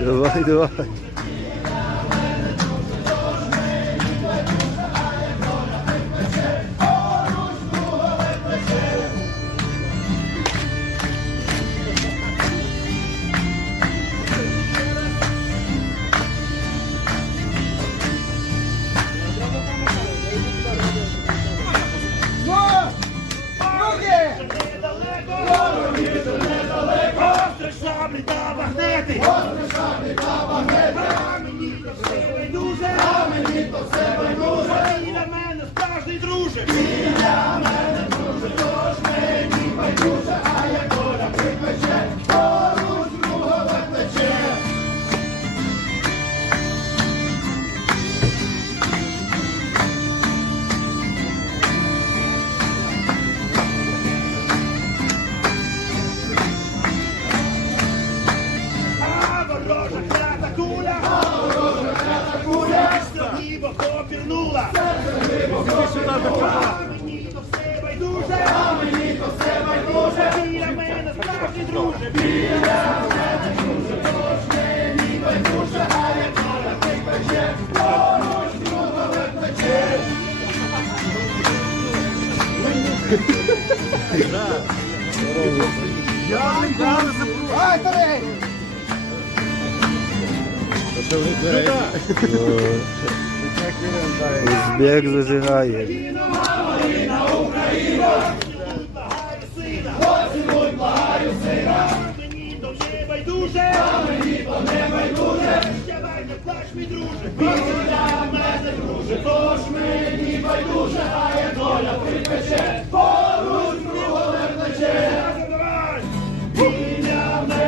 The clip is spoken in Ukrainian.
やばいやばい。Багнети! Шаблі та багнети! А мені то все байдуже! А мені то все байдуже! на мене справжній друже! Узбек зажигає. Поцілуй, благаю сина! Мені то не байдуже! А мені то не байдуже! Щавай, не плач, мій друже!